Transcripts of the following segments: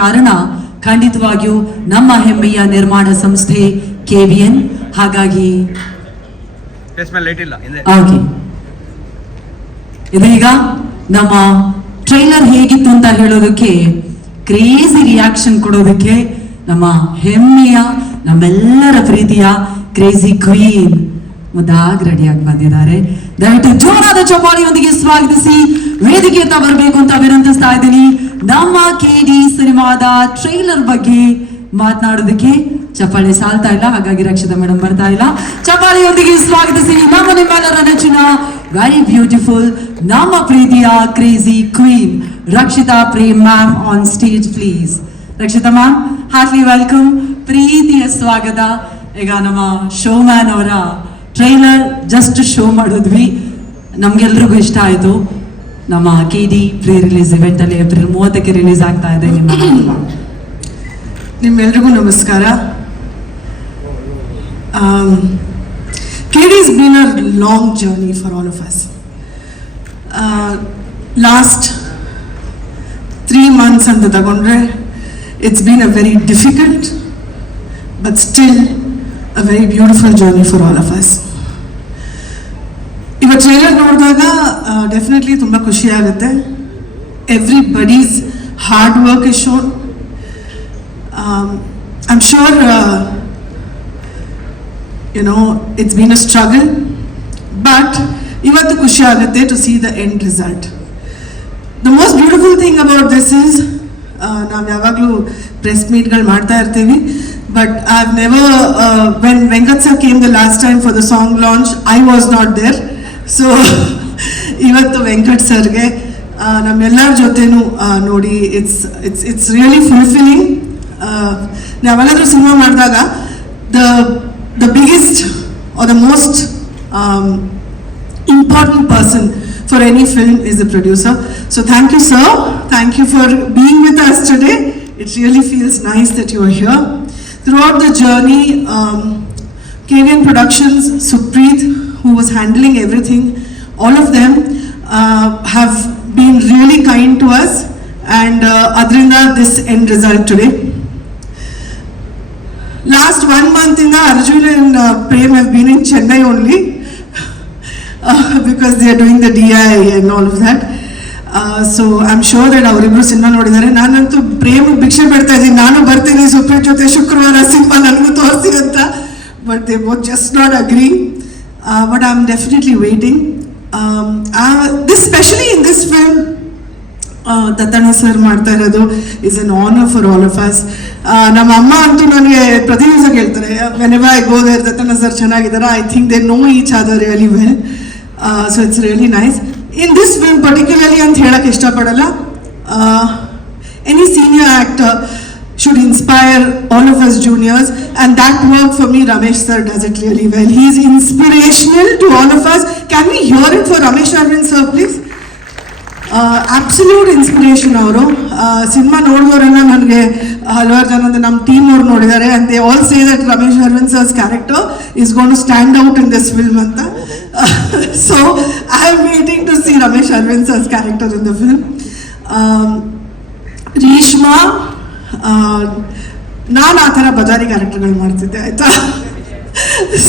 ಕಾರಣ ಖಂಡಿತವಾಗಿಯೂ ನಮ್ಮ ಹೆಮ್ಮೆಯ ನಿರ್ಮಾಣ ಸಂಸ್ಥೆ KVN. ಹಾಗಾಗಿ ಇದೀಗ ನಮ್ಮ ಟ್ರೈಲರ್ ಹೇಗಿತ್ತು ಅಂತ ಹೇಳೋದಕ್ಕೆ, ಕ್ರೇಜಿ ರಿಯಾಕ್ಷನ್ ಕೊಡೋದಕ್ಕೆ ನಮ್ಮ ಹೆಮ್ಮೆಯ ನಮ್ಮೆಲ್ಲರ ಪ್ರೀತಿಯ ಕ್ರೇಜಿ ಕ್ವೀನ್ ಮುದ್ದಾಗಿ ರೆಡಿಯಾಗಿ ಬಂದಿದ್ದಾರೆ. ದಯವಿಟ್ಟು ಜೋರಾದ ಚಪ್ಪಾಳಿಯೊಂದಿಗೆ ಸ್ವಾಗತಿಸಿ ವೇದಿಕೆ ಅಂತ ಬರಬೇಕು ಅಂತ ವಿನಂತಿಸ್ತಾ ಇದ್ದೀನಿ. ನಮ್ಮ KD ಸಿನಿಮಾದ ಟ್ರೈಲರ್ ಬಗ್ಗೆ ಮಾತನಾಡೋದಕ್ಕೆ ಚಪ್ಪಾಳೆ ಸಾಲ್ತಾ ಇಲ್ಲ, ಹಾಗಾಗಿ ರಕ್ಷಿತಾ ಮೇಡಮ್ ಬರ್ತಾ ಇಲ್ಲ. ಚಪ್ಪಾಳೆಯೊಂದಿಗೆ ಸ್ವಾಗತಿಸಿ ನಮ್ಮ ನಿಮ್ಮೆಲ್ಲರ ನೆಚ್ಚಿನ ವೆರಿ ಬ್ಯೂಟಿಫುಲ್ ನಮ್ಮ ಪ್ರೀತಿಯ crazy queen Rakshita Prem ma'am on stage please. Rakshita ma'am, heartly welcome, ಪ್ರೀತಿಯ ಸ್ವಾಗತ. ಈಗ ನಮ್ಮ ಶೋ ಮ್ಯಾನ್ ಅವರ ಟ್ರೈಲರ್ ಜಸ್ಟ್ ಶೋ ಮಾಡಿದ್ವಿ, ನಮ್ಗೆಲ್ರಿಗೂ ಇಷ್ಟ ಆಯಿತು. ನಮ್ಮ KD ಪ್ರೀ ರಿಲೀಸ್ ಇವೆಂಟ್ ಅಲ್ಲಿ ಏಪ್ರಿಲ್ 30ಕ್ಕೆ ರಿಲೀಸ್ ಆಗ್ತಾ ಇದೆ. ನಿಮ್ಮೆಲ್ರಿಗೂ ನಮಸ್ಕಾರ. KD's been a long journey for all of us. Last 3 months ಅಂತ ತಗೊಂಡ್ರೆ it's been a very difficult but still a very beautiful journey for all of us. ಇವತ್ತು ಟ್ರೈಲರ್ ನೋಡಿದಾಗ ಡೆಫಿನೆಟ್ಲಿ ತುಂಬ ಖುಷಿ ಆಗುತ್ತೆ. Everybody's hard work is shown. I'm sure it's been a struggle, but ivattu khushi agutte to see the end result. The most beautiful thing about this is ನಾವು ಯಾವಾಗಲೂ ಪ್ರೆಸ್ ಮೀಟ್ಗಳು ಮಾಡ್ತಾ ಇರ್ತೀವಿ, but I've never when Venkat sir came the last time for the song launch, I was not there. So ಇವತ್ತು ವೆಂಕಟ್ ಸರ್ಗೆ ನಮ್ಮೆಲ್ಲರ ಜೊತೆನೂ ನೋಡಿ it's really fulfilling. ನಾವೆಲ್ಲಾದ್ರೂ ಸಿನಿಮಾ ಮಾಡಿದಾಗ the biggest or the most important person for any film is the producer. So thank you, sir. Thank you for being with us today. It really feels nice that you are here. Throughout the journey, KVN Productions, Supreet, who was handling everything, all of them have been really kind to us, and adrinda this end result today. Last 1 month in the Arjun and Prem have been in Chennai only because they are doing the DI and all of that. So I'm sure that ಅವರಿಬ್ರು ಸಿನಿಮಾ ನೋಡಿದ್ದಾರೆ. ನಾನಂತೂ ಪ್ರೇಮ್ ಭಿಕ್ಷೆ ಬಿಡ್ತಾ ಇದ್ದೀನಿ, ನಾನು ಬರ್ತೀನಿ ಸುಪ್ರೀತ್ ಜೊತೆ ಶುಕ್ರವಾರ ಸಿನಿಮಾ ನನಗೂ ತೋರಿಸಿ ಅಂತ, but they both just not agree. But I'm definitely waiting. This, especially in this film, Dattanna sir ಮಾಡ್ತಾ ಇರೋದು is an honour for all of us. ನಮ್ಮ ಅಮ್ಮ ಅಂತೂ ನನಗೆ ಪ್ರತಿ ದಿವಸ ಕೇಳ್ತಾರೆ, whenever I go there, Dattanna sir ಚೆನ್ನಾಗಿದ್ದಾರೆ. I think they know each other really well. So it's really nice. In this film particularly ಅಂತ ಹೇಳಕ್ಕೆ ಇಷ್ಟಪಡಲ್ಲ. Any senior actor should inspire all of us juniors, and that work for me Ramesh sir does it really well. He is inspirational to all of us. Can we hear it for Ramesh Arvind sir please? Absolute inspiration ಅವರು. ಸಿನಿಮಾ ನೋಡಿದವರೆಲ್ಲ ನನಗೆ ಹಲವಾರು ಜನ ನಮ್ಮ ಟೀಮ್ ಅವ್ರು ನೋಡಿದ್ದಾರೆ, and they all say that Ramesh Arvind sir's character is going to stand out in this film ಅಂತ. So I am waiting to see Ramesh Arvind sir's character in the film. Reshma, ನಾನು ಆ ಥರ ಬಜಾರಿ ಕ್ಯಾರೆಕ್ಟರ್ಗಳು ಮಾಡ್ತಿದ್ದೆ, ಆಯಿತಾ.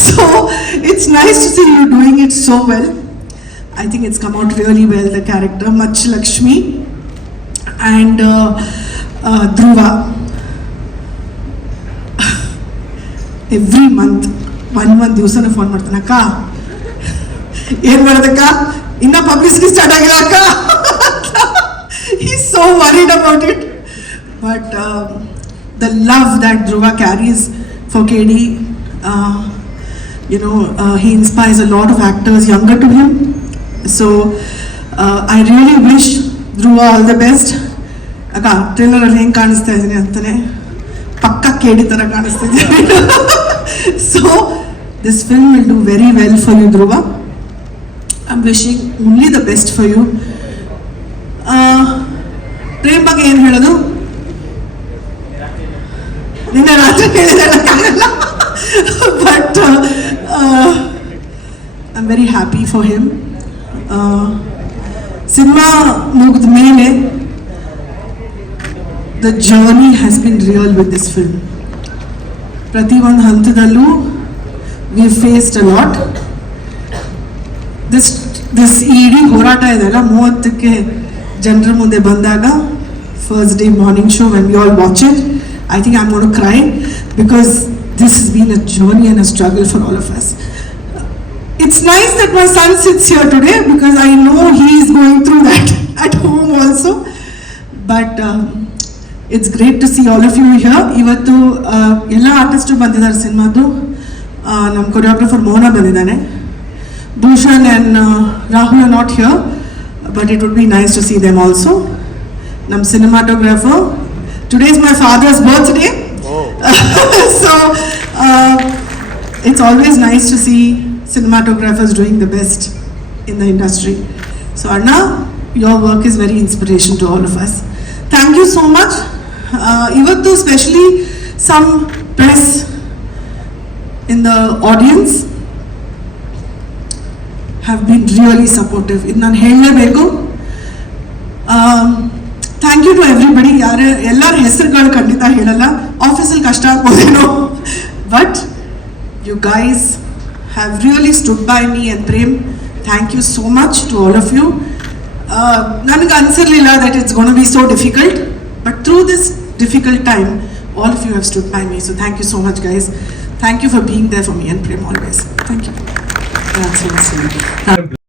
So it's nice to see you doing it so well. I think it's come out really well, the character. Much Lakshmi and Dhruva. Every month, one ದಿವಸನ phone ಮಾಡ್ತಾನೆ, ಅಕ್ಕ ಏನು ಮಾಡೋದಕ್ಕ, ಇನ್ನೂ ಪಬ್ಲಿಸಿಟಿ ಸ್ಟಾರ್ಟ್ ಆಗಿಲ್ಲ ಅಕ್ಕ. He's so worried about it. But the love that Dhruva carries for KD, he inspires a lot of actors younger to him. So I really wish Dhruva all the best. ಅಕ್ಕ ಟ್ರೈಲರ್ ಅಲ್ಲಿ ಹೆಂಗೆ ಕಾಣಿಸ್ತಾ ಇದ್ದೀನಿ ಅಂತಾನೆ ಪಕ್ಕ KD ಥರ ಕಾಣಿಸ್ತಿದ್ದೀನಿ. So this film will do very well for you, Dhruva. I'm wishing only the best for you. Prem ಬಗ್ಗೆ ಏನು ಹೇಳೋದು, ನಿನ್ನೆ ರಾತ್ರಿ ಹೇಳಿದಲ್ಲ. But I'm very happy for him. Cinema ಮುಗಿದ ಮೇಲೆ the journey has been real with this film. ಪ್ರತಿ ಒಂದು ಹಂತದಲ್ಲೂ we faced a lot. This ಇಡೀ ಹೋರಾಟ ಇದೆಲ್ಲ 30ಕ್ಕೆ ಜನರ ಮುಂದೆ ಬಂದಾಗ first day morning show when we all watch it, I think I am gonna cry because this has been a journey and a struggle for all of us. It's nice that my son sits here today because I know he is going through that at home also. But it's great to see all of you here. ಇವತ್ತು ಎಲ್ಲ ಆರ್ಟಿಸ್ಟು ಬಂದಿದ್ದಾರೆ ಸಿನಿಮಾದು. ನಮ್ಮ ಕೊರಿಯೋಗ್ರಾಫರ್ ಮೋಹನ ಬಂದಿದ್ದಾನೆ. Bhushan and Rahul are not here, but it would be nice to see them also. Nam cinematographer. Today is my father's birthday. Oh. So it's always nice to see cinematographers doing the best in the industry. So Arna, your work is very inspiration to all of us. Thank you so much. Ivattu especially some press in the audience have been really supportive. ಇದು ನಾನು ಹೇಳಲೇಬೇಕು. Thank you to everybody. ಎಲ್ಲರ ಹೆಸರುಗಳು ಖಂಡಿತ ಹೇಳಲ್ಲ, ಆಫೀಸಲ್ಲಿ ಕಷ್ಟ ಆಗ್ಬೋದೇನೋ, but you guys have really stood by me and Prem. Thank you so much to all of you. ನನಗೆ ಅನಿಸಿರಲಿಲ್ಲ that it's gonna be so difficult, but through this difficult time all of you have stood by me, so thank you so much guys. Thank you for being there for me and Prem always. Thank you. That's awesome.